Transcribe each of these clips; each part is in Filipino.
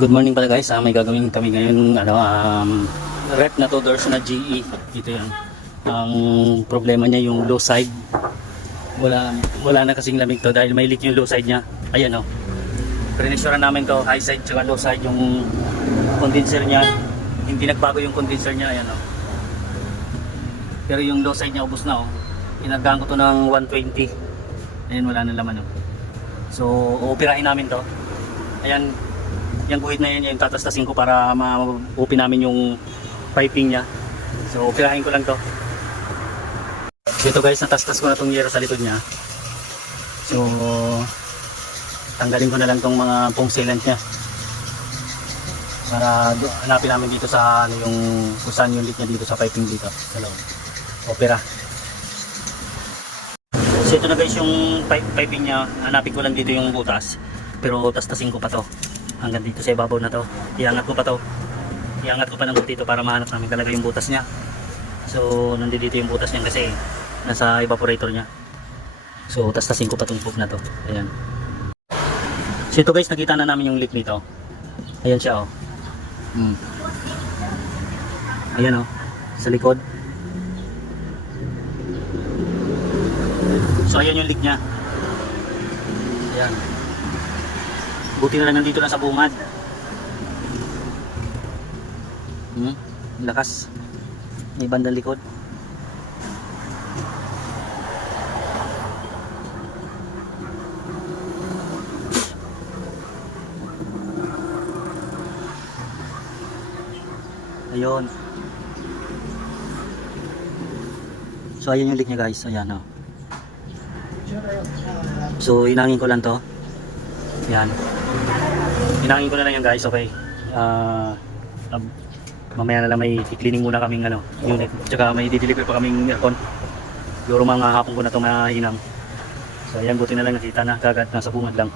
Good morning pala guys. May gagawin kami ngayon rep na 2 doors na GE. Ito yan. Ang problema niya yung low side. Wala na kasing lamig to dahil may leak yung low side niya. Ayan oh. Pre-insurean namin to, high side tsaka low side yung condenser niya. Hindi nagbago yung condenser niya, ayan oh. Pero yung low side niya ubos na oh. Inagahan ko to ng 120. Ayan, wala na laman oh. So, uupirahin namin to. Ayan, yung guhit na yan, yung tatastasin ko para ma-open namin yung piping niya. So, upirahin ko lang to. So, ito guys, natastas ko na itong yero sa likod niya. So, tanggalin ko na lang itong mga foam sealant niya. Para hanapin namin dito sa yung kung saan yung leak niya dito sa piping dito. Sa loob. Opera. So, ito na guys yung piping niya. Hanapin ko lang dito yung butas. Pero tastasin ko pa to. Hanggang dito sa ibabaw na to. Iangat ko pa to. Iangat ko pa ng dito para mahanap namin talaga yung butas niya. So nandito yung butas niya kasi nasa evaporator niya. So tastasin ko pa tong tube na to. Ayan. So ito guys, nakita na namin yung leak nito. Ayan siya oh. Ayan oh. Sa likod. So ayan yung leak niya. Ayan. Buti na lang nandito na sa bungad. Lakas. May bandang likod. Ayun. So ayan yung leak niya guys. Ayan oh. So inangin ko lang to. Ayan. Hinangin ko na lang yan guys, okay. Mamaya na lang may cleaning muna kaming unit. Tsaka may dideliver pa kaming aircon. Siguro mga hapon ko na ito mahinang. So ayan, buti na lang nakita na kagad, nasa bungad lang.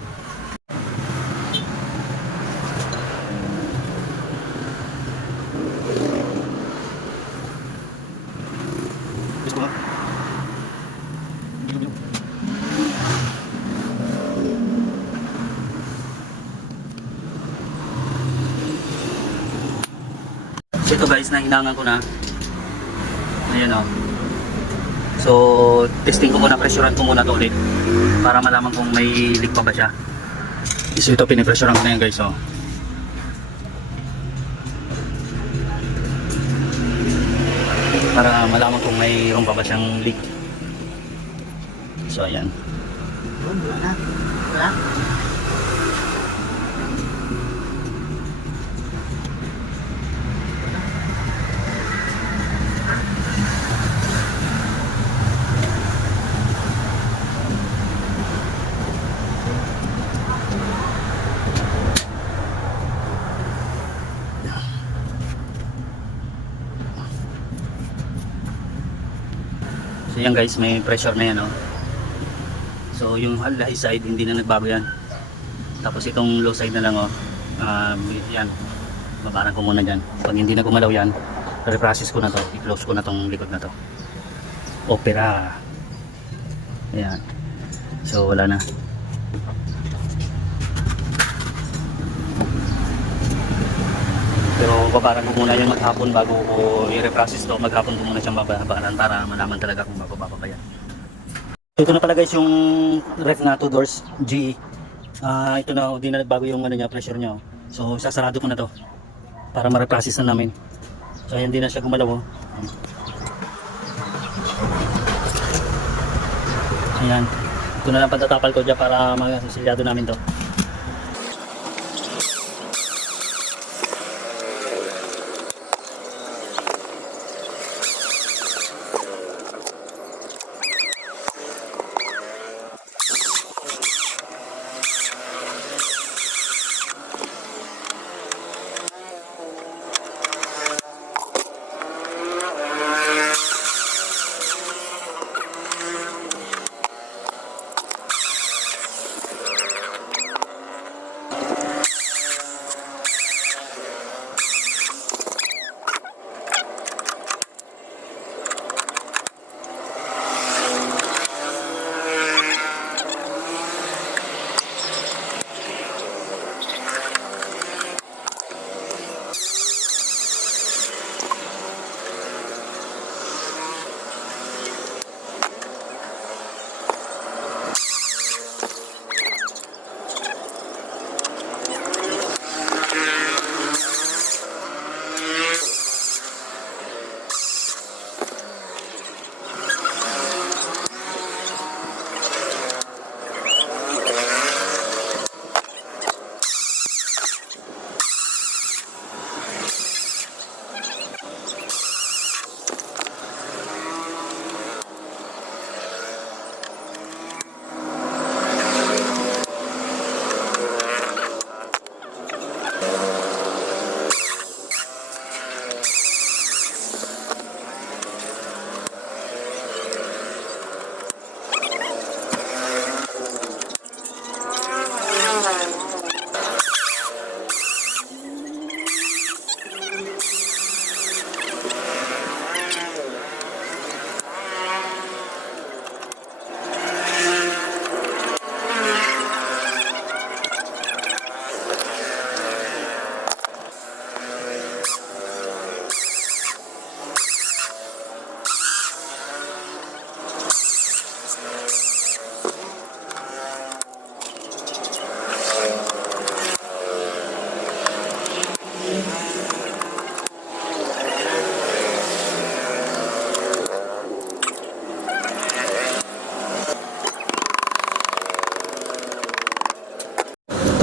So ito guys, nahinangan ko na. Ayan o. So testing ko muna, pressurean ko muna ito ulit para malaman kung may leak pa ba siya. So ito, pinipressurean ko na yan guys o. Para malaman kung mayroon pa ba siyang leak. So ayan. Wala? So yan guys, may pressure na yan oh. So yung high side hindi na nagbago yan. Tapos itong low side na lang oh. Yan. Babaran ko muna dyan. Pag hindi na gumalaw yan, reprocess ko na to. I-close ko na tong likod na to. Opera. Ayan. So wala na. Pero babaran ko muna yung maghapon bago ko i-reprocess to. Maghapon ko muna siyang babaran para malaman talaga kung bababa pa yan. Ito na pala guys yung ref na 2 doors GE. Ito na, hindi na nagbago yung pressure niya. So sasarado ko na to para ma-reprocess na namin. So ayan, hindi na siya gumalaw. Ayan. Ito na lang pagtatapal ko dyan para masilyado namin to.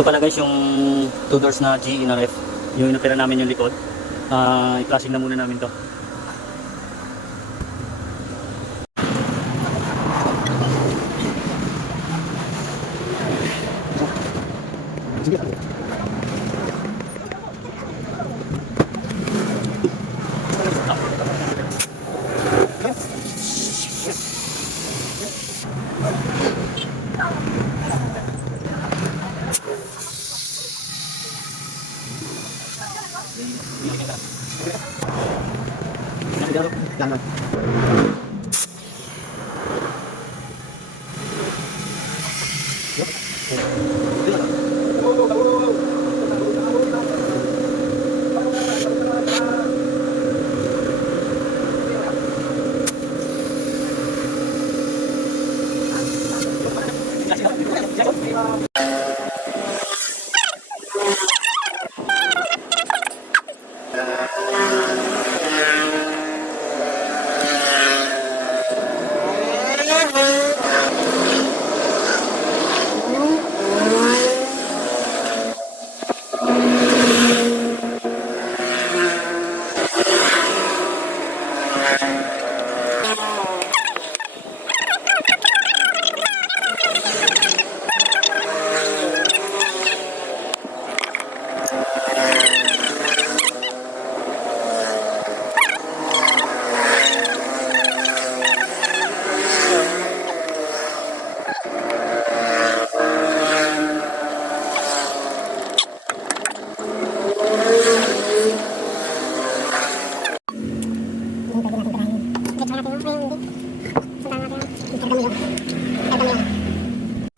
Ito pala guys yung 2 doors na GE na ref. Yung inopera namin yung likod. I-flashing na muna namin to.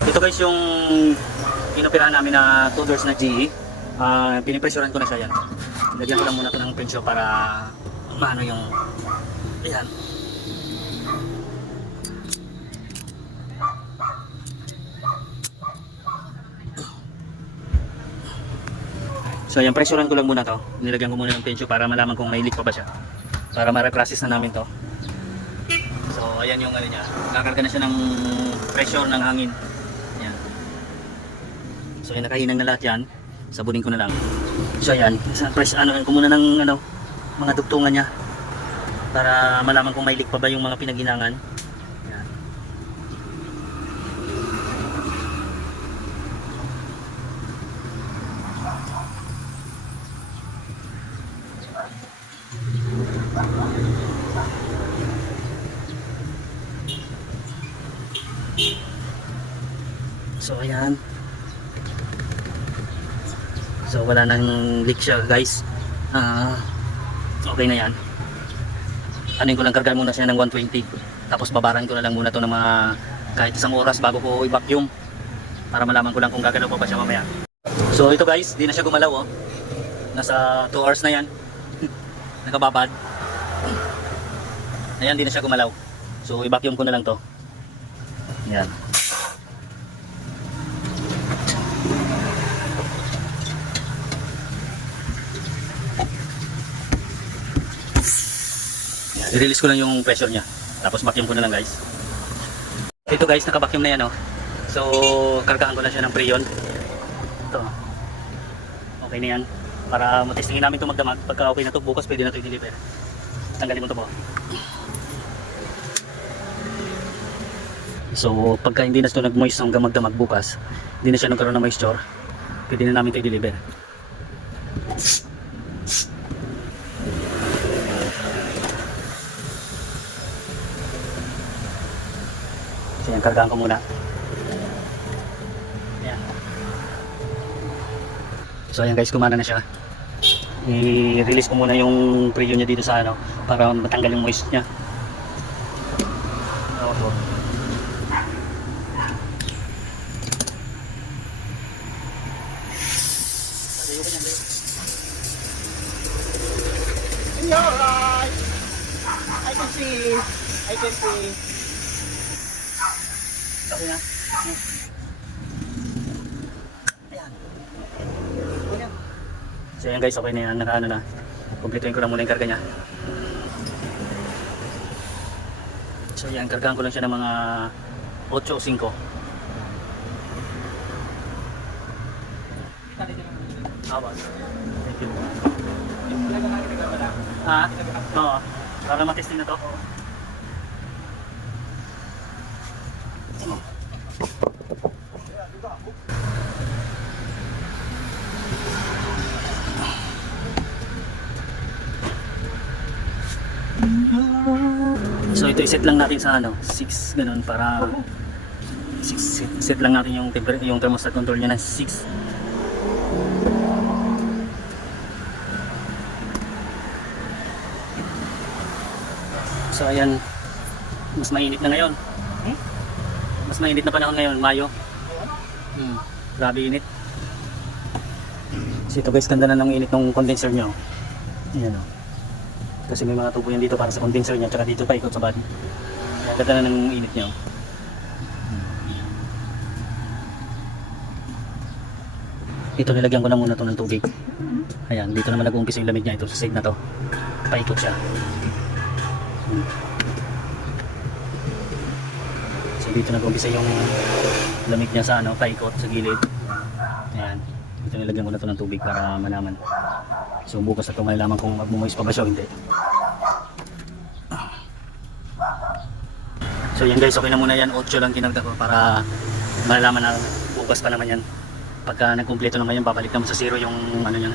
Ito guys yung inoperahan namin na 2 doors na GE. Pinipressurean ko na siya yan. Lagyan ko lang muna ito ng pensyo para maano yung ayan. So ayan, pressurean ko lang muna to. Nilagyan ko muna ng pensyo para malaman kung may leak pa ba siya. Para ma-reprocess na namin to. So ayan yung ano niya. Kakarga na siya ng pressure ng hangin. Ayan. So ayan, nakahinang na lahat yan. Sabunin ko na lang. So ayan, ano ko muna ng ano, mga dugtungan niya. Para malaman kung may leak pa ba yung mga pinaghinangan. Ayan. So ayan. So wala nang leak siya guys. Okay na yan. Anin ko lang, kargaan muna siya ng 120. Tapos babaran ko na lang muna to ng mga kahit isang oras bago ko i-vacuum. Para malaman ko lang kung gagalaw pa ba siya mamaya. So ito guys, di na siya gumalaw oh. Nasa 2 hours na yan. Nakababad. Ayan, di na siya gumalaw. So i-vacuum ko na lang to. Ayan. I-release ko lang yung pressure niya. Tapos vacuum ko na lang guys. Ito guys, naka-vacuum na yan oh. So, kargahan ko na siya ng Freon. Ito. Okay na yan. Para matestingin namin ito magdamag. Pagka okay na ito, bukas pwede na ito i-deliver. Tanggalin mo ito po. So, pagka hindi na ito nag-moist hanggang magdamag bukas, hindi na siya nagkaroon ng moisture, pwede na namin ito i-deliver. So yan, kargaan ko muna. Ayan. So ayan guys, kumana na siya. I-release ko muna yung preview niya dito sa ano, para matanggal yung moist niya. Okay. You're right. I can see. I can see. Okay na. Ayan. So ayan guys, okay na yan. Nakaano na. Kumpletuhin ko lang muna yung karga niya. So ayan, kargaan ko lang siya ng mga 8 o 5. Awas. Thank you. Ha? Oo. Para matesting na to. So ito iset lang natin sa ano, 6 ganun para 6 set lang natin yung yung thermostat control niya ng 6. So ayan, mas mainit na ngayon. Mas mainit na panahon ngayon, Mayo. Grabe init. So ito guys, ganda na ng init ng condenser nyo. Ayan o. Kasi may mga tubo yan dito para sa condenser niya, tsaka dito pa ikot sa body. Ayan, ganda na ng init nyo. Ito nilagyan ko na muna to ng tubig. Ayan, dito naman nag-uumpisa yung lamig niya ito sa side na to. Paikot siya. So dito nag-uumpisa yung lamig niya sa ano, paikot sa gilid. Ayan, dito nilagyan ko na to ng tubig para malaman. So bukas na ito malalaman kung magmumoist pa ba siya o hindi. So yan guys, okay na muna yan. 8 lang kinagda ko para malalaman na bukas pa naman yan. Pagka nagkumpleto naman yan, babalik naman sa 0 yung ano yan,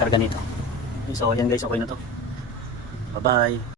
karga nito. So yan guys, okay na to. Bye bye.